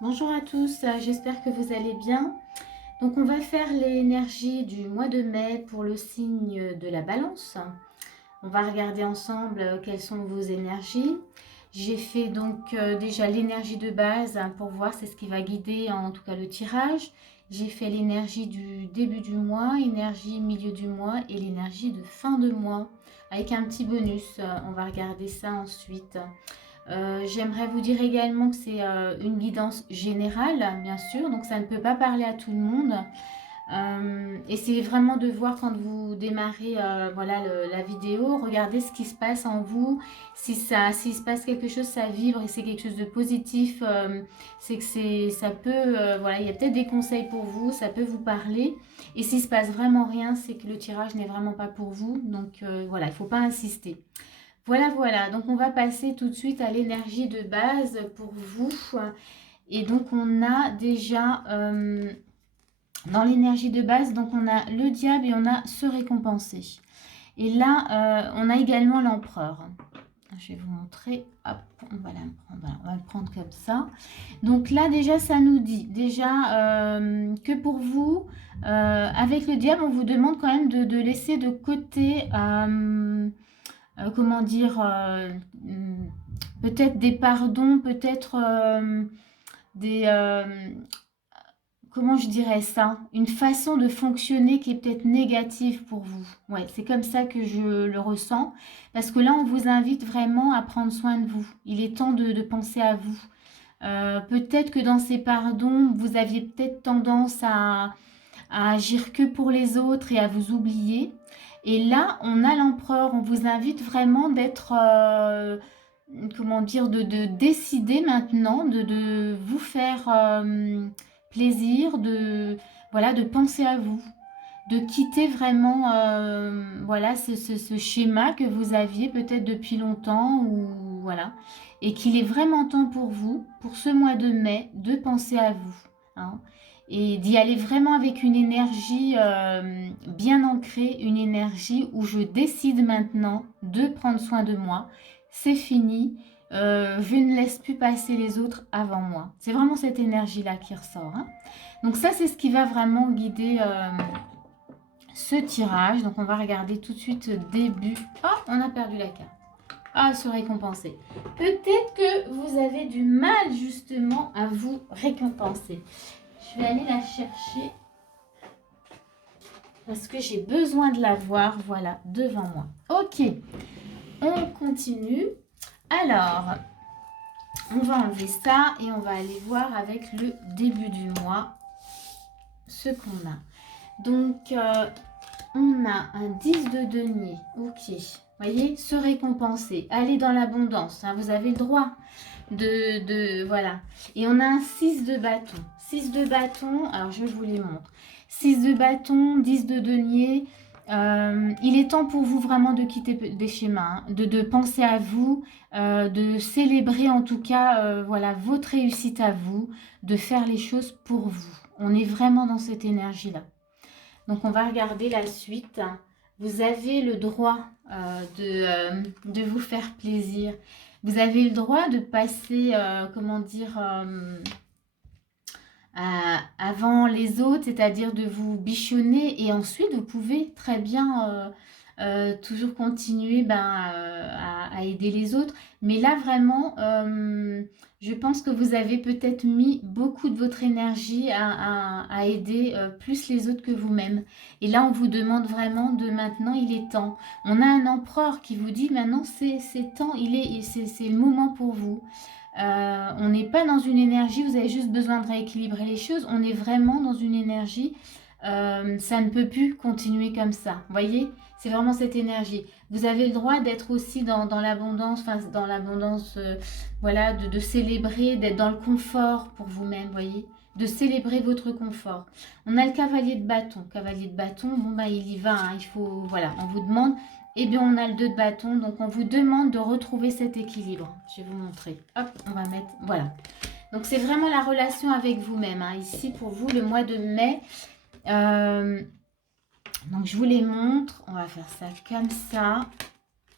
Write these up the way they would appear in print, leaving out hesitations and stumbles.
Bonjour à tous, j'espère que vous allez bien. Donc on va faire l'énergie du mois de mai pour le signe de la Balance. On va regarder ensemble quelles sont vos énergies. J'ai fait donc déjà l'énergie de base pour voir c'est ce qui va guider en tout cas le tirage. J'ai fait l'énergie du début du mois, énergie milieu du mois et l'énergie de fin de mois avec un petit bonus. On va regarder ça ensuite. J'aimerais vous dire également que c'est une guidance générale, bien sûr, donc ça ne peut pas parler à tout le monde. Essayez vraiment de voir quand vous démarrez voilà, la vidéo, regardez ce qui se passe en vous. S'il se passe quelque chose, ça vibre et c'est quelque chose de positif, c'est que ça peut, voilà, il y a peut-être des conseils pour vous, ça peut vous parler. Et s'il se passe vraiment rien, c'est que le tirage n'est vraiment pas pour vous. Donc voilà, il ne faut pas insister. Voilà, voilà. Donc, on va passer tout de suite à l'énergie de base pour vous. Et donc, on a déjà dans l'énergie de base, donc on a le diable et on a se récompenser. Et là, on a également l'empereur. Je vais vous montrer. Hop, on va la prendre. Voilà, on va le prendre comme ça. Donc là, déjà, ça nous dit déjà que pour vous, avec le diable, on vous demande quand même de laisser de côté comment dire, peut-être des pardons, peut-être des, comment je dirais ça, une façon de fonctionner qui est peut-être négative pour vous. Ouais, c'est comme ça que je le ressens, parce que là, on vous invite vraiment à prendre soin de vous. Il est temps de penser à vous. Peut-être que dans ces pardons, vous aviez peut-être tendance à agir que pour les autres et à vous oublier. Et là, on a l'empereur, on vous invite vraiment d'être, comment dire, de décider maintenant, de vous faire plaisir, voilà, de penser à vous, de quitter vraiment voilà, ce schéma que vous aviez peut-être depuis longtemps, ou voilà, et qu'il est vraiment temps pour vous, pour ce mois de mai, de penser à vous. Hein, et d'y aller vraiment avec une énergie bien ancrée, une énergie où je décide maintenant de prendre soin de moi. C'est fini, je ne laisse plus passer les autres avant moi. C'est vraiment cette énergie-là qui ressort. Hein. Donc ça, c'est ce qui va vraiment guider ce tirage. Donc on va regarder tout de suite début. Oh, on a perdu la carte. Ah, se récompenser. Peut-être que vous avez du mal justement à vous récompenser. Je vais aller la chercher parce que j'ai besoin de la voir, voilà, devant moi. Ok, on continue. Alors, on va enlever ça et on va aller voir avec le début du mois ce qu'on a. Donc, on a un 10 de denier. Ok, voyez, se récompenser, aller dans l'abondance. Hein, vous avez le droit voilà. Et on a un 6 de bâton. 6 de bâton, alors je vous les montre. 6 de bâton, 10 de denier. Il est temps pour vous vraiment de quitter des schémas, hein, de penser à vous, de célébrer en tout cas voilà, votre réussite à vous, de faire les choses pour vous. On est vraiment dans cette énergie-là. Donc on va regarder la suite. Vous avez le droit de vous faire plaisir. Vous avez le droit de passer, comment dire, avant les autres, c'est-à-dire de vous bichonner et ensuite vous pouvez très bien toujours continuer à aider les autres. Mais là vraiment, je pense que vous avez peut-être mis beaucoup de votre énergie à aider plus les autres que vous-même. Et là, on vous demande vraiment de maintenant, il est temps. On a un empereur qui vous dit maintenant, c'est temps, c'est le moment pour vous. On n'est pas dans une énergie, vous avez juste besoin de rééquilibrer les choses. On est vraiment dans une énergie, ça ne peut plus continuer comme ça. Vous voyez, c'est vraiment cette énergie. Vous avez le droit d'être aussi dans l'abondance, enfin dans l'abondance, voilà, de célébrer, d'être dans le confort pour vous-même, vous voyez, de célébrer votre confort. On a le cavalier de bâton. Cavalier de bâton, bon bah il y va, hein, il faut, voilà, on vous demande. Eh bien, on a le 2 de bâton, donc on vous demande de retrouver cet équilibre. Je vais vous montrer. Hop, on va mettre, voilà. Donc, c'est vraiment la relation avec vous-même. Hein. Ici, pour vous, le mois de mai. Donc, je vous les montre. On va faire ça comme ça.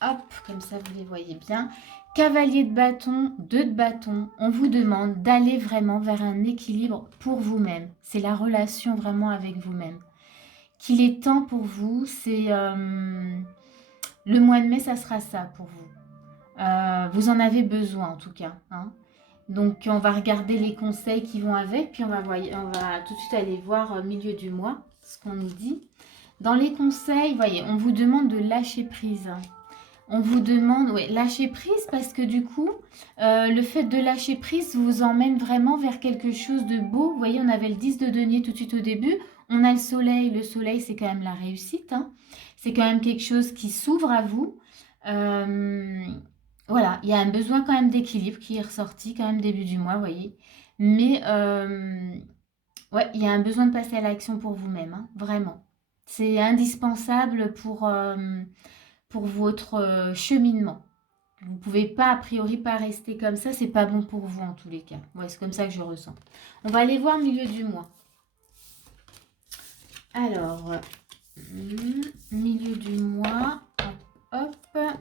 Hop, comme ça, vous les voyez bien. Cavalier de bâton, 2 de bâton, on vous demande d'aller vraiment vers un équilibre pour vous-même. C'est la relation vraiment avec vous-même. Qu'il est temps pour vous, c'est le mois de mai, ça sera ça pour vous. Vous en avez besoin en tout cas, hein. Donc on va regarder les conseils qui vont avec, puis on va tout de suite aller voir au milieu du mois ce qu'on nous dit. Dans les conseils, voyez, on vous demande de lâcher prise. On vous demande, ouais, lâcher prise parce que du coup, le fait de lâcher prise vous emmène vraiment vers quelque chose de beau. Vous voyez, on avait le 10 de denier tout de suite au début. On a le soleil. Le soleil, c'est quand même la réussite, hein. C'est quand même quelque chose qui s'ouvre à vous. Voilà, il y a un besoin quand même d'équilibre qui est ressorti quand même début du mois, vous voyez. Mais ouais, il y a un besoin de passer à l'action pour vous-même, hein, vraiment. C'est indispensable pour votre cheminement. Vous ne pouvez pas, a priori, pas rester comme ça. C'est pas bon pour vous en tous les cas. Ouais, c'est comme ça que je ressens. On va aller voir milieu du mois. Alors, milieu du mois. Hop, hop.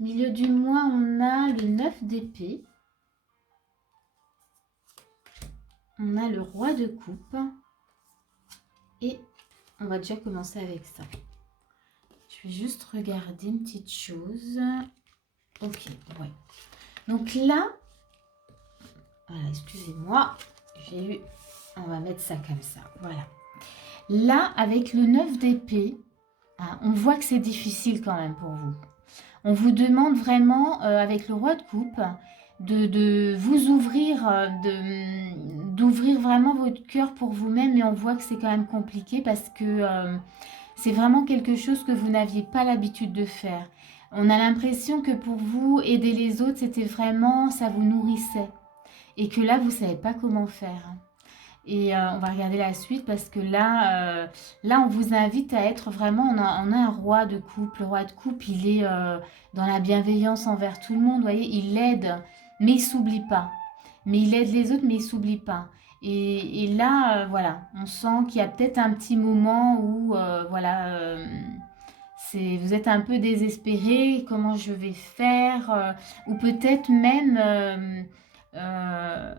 Milieu du mois, on a le 9 d'épée. On a le roi de coupe. Et on va déjà commencer avec ça. Je vais juste regarder une petite chose. Ok, ouais. Donc là, voilà, excusez-moi, j'ai eu... On va mettre ça comme ça, voilà. Là, avec le 9 d'épée, hein, on voit que c'est difficile quand même pour vous. On vous demande vraiment, avec le roi de coupe, de vous ouvrir, d'ouvrir vraiment votre cœur pour vous-même. Et on voit que c'est quand même compliqué parce que c'est vraiment quelque chose que vous n'aviez pas l'habitude de faire. On a l'impression que pour vous, aider les autres, c'était vraiment, ça vous nourrissait. Et que là, vous ne savez pas comment faire. Et on va regarder la suite parce que là on vous invite à être vraiment, on a un roi de coupe. Le roi de coupe, il est dans la bienveillance envers tout le monde, vous voyez, il aide, mais il ne s'oublie pas. Mais il aide les autres, mais il ne s'oublie pas. Et là, voilà, on sent qu'il y a peut-être un petit moment où, voilà, vous êtes un peu désespéré, comment je vais faire, ou peut-être même...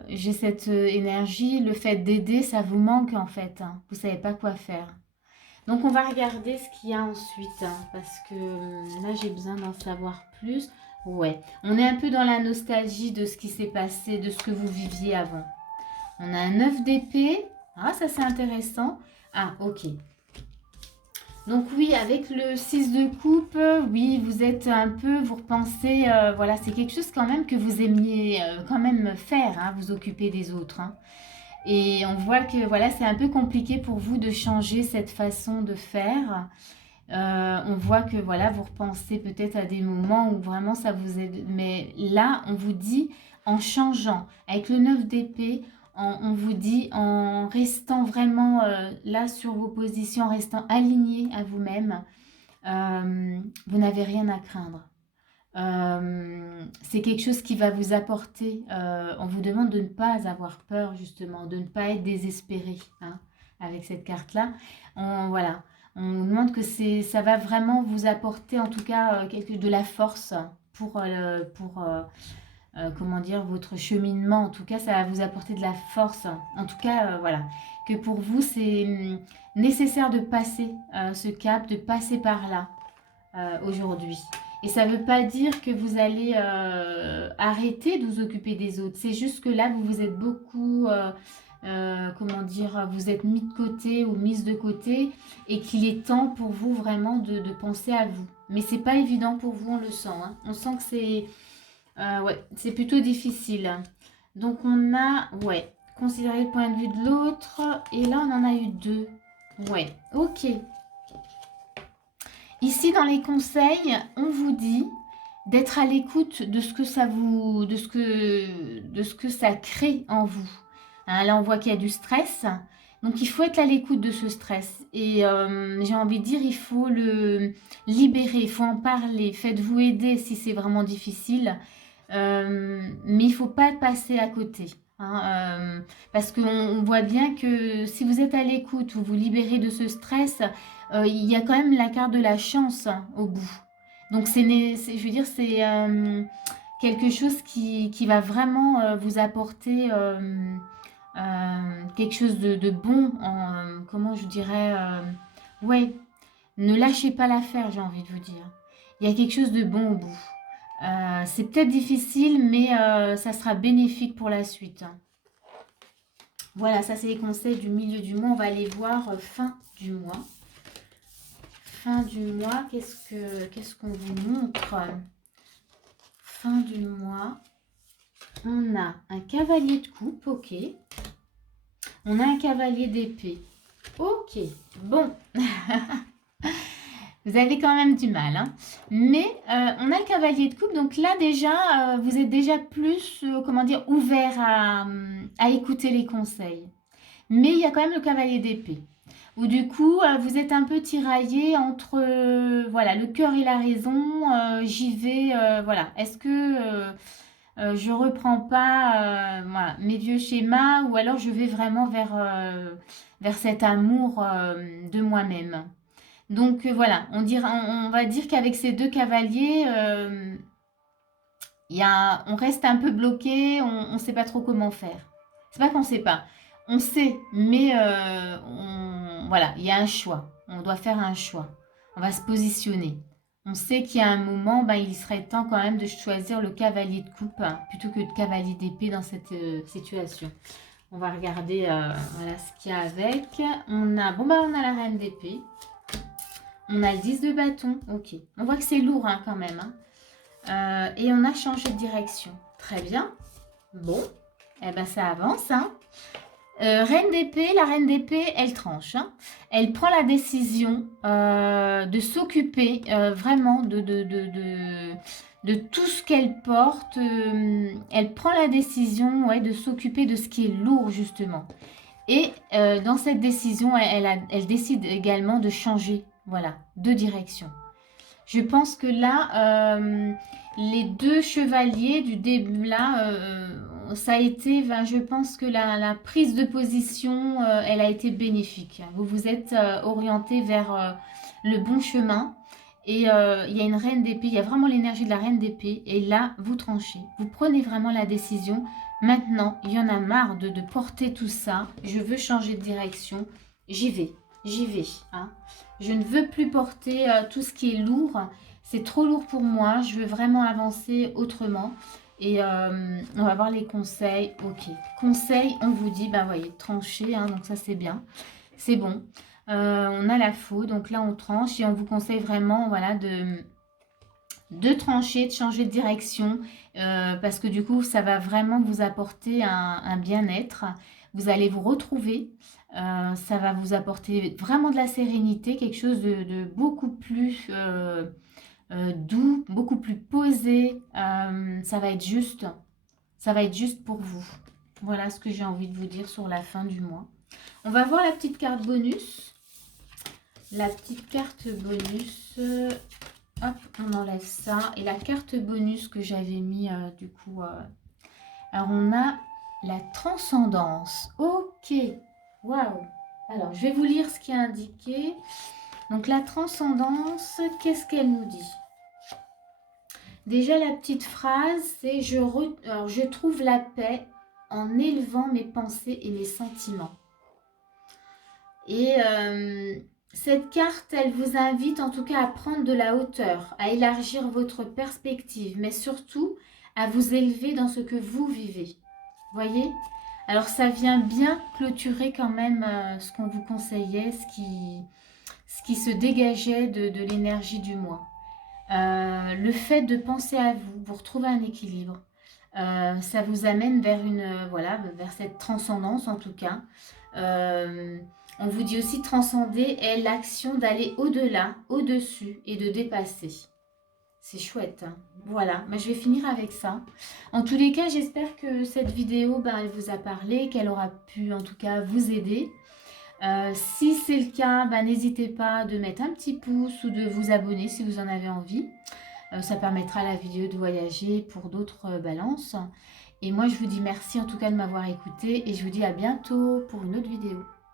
j'ai cette énergie, le fait d'aider, ça vous manque en fait, hein. Vous savez pas quoi faire. Donc on va regarder ce qu'il y a ensuite, hein, parce que là j'ai besoin d'en savoir plus. Ouais, on est un peu dans la nostalgie de ce qui s'est passé, de ce que vous viviez avant. On a un 9 d'épée. Ah, ça c'est intéressant. Ah, ok. Donc oui, avec le 6 de coupe, oui, vous êtes un peu, vous repensez, voilà, c'est quelque chose quand même que vous aimiez quand même faire, hein, vous occuper des autres, hein. Et on voit que voilà, c'est un peu compliqué pour vous de changer cette façon de faire. On voit que voilà, vous repensez peut-être à des moments où vraiment ça vous aide. Mais là, on vous dit en changeant, avec le 9 d'épée, on vous dit en restant vraiment là sur vos positions, en restant aligné à vous-même, vous n'avez rien à craindre. C'est quelque chose qui va vous apporter. On vous demande de ne pas avoir peur justement, de ne pas être désespéré, hein, avec cette carte-là. Voilà. On vous demande que ça va vraiment vous apporter en tout cas de la force pour comment dire, votre cheminement. En tout cas, ça va vous apporter de la force. En tout cas, voilà. Que pour vous, c'est nécessaire de passer ce cap, de passer par là aujourd'hui. Et ça ne veut pas dire que vous allez arrêter de vous occuper des autres. C'est juste que là, vous vous êtes beaucoup, comment dire, vous êtes mis de côté ou mise de côté et qu'il est temps pour vous vraiment de penser à vous. Mais c'est pas évident pour vous, on le sent, hein. On sent que ouais, c'est plutôt difficile. Donc on a, ouais, considérer le point de vue de l'autre. Et là, on en a eu 2. Ouais, ok. Ici, dans les conseils, on vous dit d'être à l'écoute de ce que ça vous, de ce que ça crée en vous. Hein, là, on voit qu'il y a du stress. Donc, il faut être à l'écoute de ce stress. Et j'ai envie de dire, il faut le libérer, il faut en parler. Faites-vous aider si c'est vraiment difficile. Mais il ne faut pas passer à côté. Hein, parce qu'on voit bien que si vous êtes à l'écoute, vous vous libérez de ce stress, il y a quand même la carte de la chance hein, au bout. Donc, je veux dire, c'est quelque chose qui va vraiment vous apporter quelque chose de bon. Comment je dirais ouais, ne lâchez pas l'affaire, j'ai envie de vous dire. Il y a quelque chose de bon au bout. C'est peut-être difficile, mais ça sera bénéfique pour la suite. Voilà, ça c'est les conseils du milieu du mois. On va aller voir fin du mois. Fin du mois, qu'est-ce qu'on vous montre? Fin du mois, on a un cavalier de coupe, ok. On a un cavalier d'épée, ok. Bon, vous avez quand même du mal, hein. Mais on a le cavalier de coupe, donc là déjà, vous êtes déjà plus, comment dire, ouvert à écouter les conseils. Mais il y a quand même le cavalier d'épée. Où du coup, vous êtes un peu tiraillé entre voilà, le cœur et la raison. J'y vais, voilà. Est-ce que je reprends pas voilà, mes vieux schémas ou alors je vais vraiment vers cet amour de moi-même. Donc voilà, on va dire qu'avec ces deux cavaliers, on reste un peu bloqué, on ne sait pas trop comment faire. C'est pas qu'on ne sait pas. On sait, mais voilà, il y a un choix. On doit faire un choix. On va se positionner. On sait qu'il y a un moment, ben, il serait temps quand même de choisir le cavalier de coupe hein, plutôt que le cavalier d'épée dans cette situation. On va regarder voilà, ce qu'il y a avec. On a la reine d'épée. On a le 10 de bâton. Ok. On voit que c'est lourd hein, quand même. Hein. Et on a changé de direction. Très bien. Bon. Eh ben ça avance. Hein. Reine d'épée, la reine d'épée, elle tranche. Hein. Elle prend la décision de s'occuper vraiment de tout ce qu'elle porte. Elle prend la décision ouais, de s'occuper de ce qui est lourd, justement. Et dans cette décision, elle décide également de changer voilà, de direction. Je pense que là, les deux chevaliers du début, là, ça a été, ben, je pense que la prise de position, elle a été bénéfique. Vous vous êtes orienté vers le bon chemin. Et il y a une reine d'épée, il y a vraiment l'énergie de la reine d'épée. Et là, vous tranchez. Vous prenez vraiment la décision. Maintenant, il y en a marre de porter tout ça. Je veux changer de direction. J'y vais. J'y vais. Hein. Je ne veux plus porter tout ce qui est lourd. C'est trop lourd pour moi. Je veux vraiment avancer autrement. Et on va voir les conseils. Ok. Conseils, on vous dit, bah voyez, trancher. Hein, donc ça, c'est bien. C'est bon. On a la faux. Donc là, on tranche. Et on vous conseille vraiment voilà, de trancher, de changer de direction. Parce que du coup, ça va vraiment vous apporter un bien-être. Vous allez vous retrouver. Ça va vous apporter vraiment de la sérénité, quelque chose de beaucoup plus doux, beaucoup plus posé. Ça va être juste. Ça va être juste pour vous. Voilà ce que j'ai envie de vous dire sur la fin du mois. On va voir la petite carte bonus. La petite carte bonus. Hop, on enlève ça. Et la carte bonus que j'avais mis du coup. Alors on a la transcendance. Ok. Waouh. Alors je vais vous lire ce qui est indiqué. Donc la transcendance, qu'est-ce qu'elle nous dit? Déjà la petite phrase, c'est je trouve la paix en élevant mes pensées et mes sentiments. Et cette carte, elle vous invite en tout cas à prendre de la hauteur, à élargir votre perspective, mais surtout à vous élever dans ce que vous vivez. Voyez? Alors ça vient bien clôturer quand même ce qu'on vous conseillait, ce qui se dégageait de l'énergie du mois. Le fait de penser à vous, vous retrouver un équilibre, ça vous amène vers voilà, vers cette transcendance en tout cas. On vous dit aussi transcender est l'action d'aller au-delà, au-dessus et de dépasser. C'est chouette. Hein. Voilà, je vais finir avec ça. En tous les cas, j'espère que cette vidéo, elle vous a parlé, qu'elle aura pu en tout cas vous aider. Si c'est le cas, n'hésitez pas de mettre un petit pouce ou de vous abonner si vous en avez envie. Ça permettra à la vidéo de voyager pour d'autres balances. Et moi, je vous dis merci en tout cas de m'avoir écouté et je vous dis à bientôt pour une autre vidéo.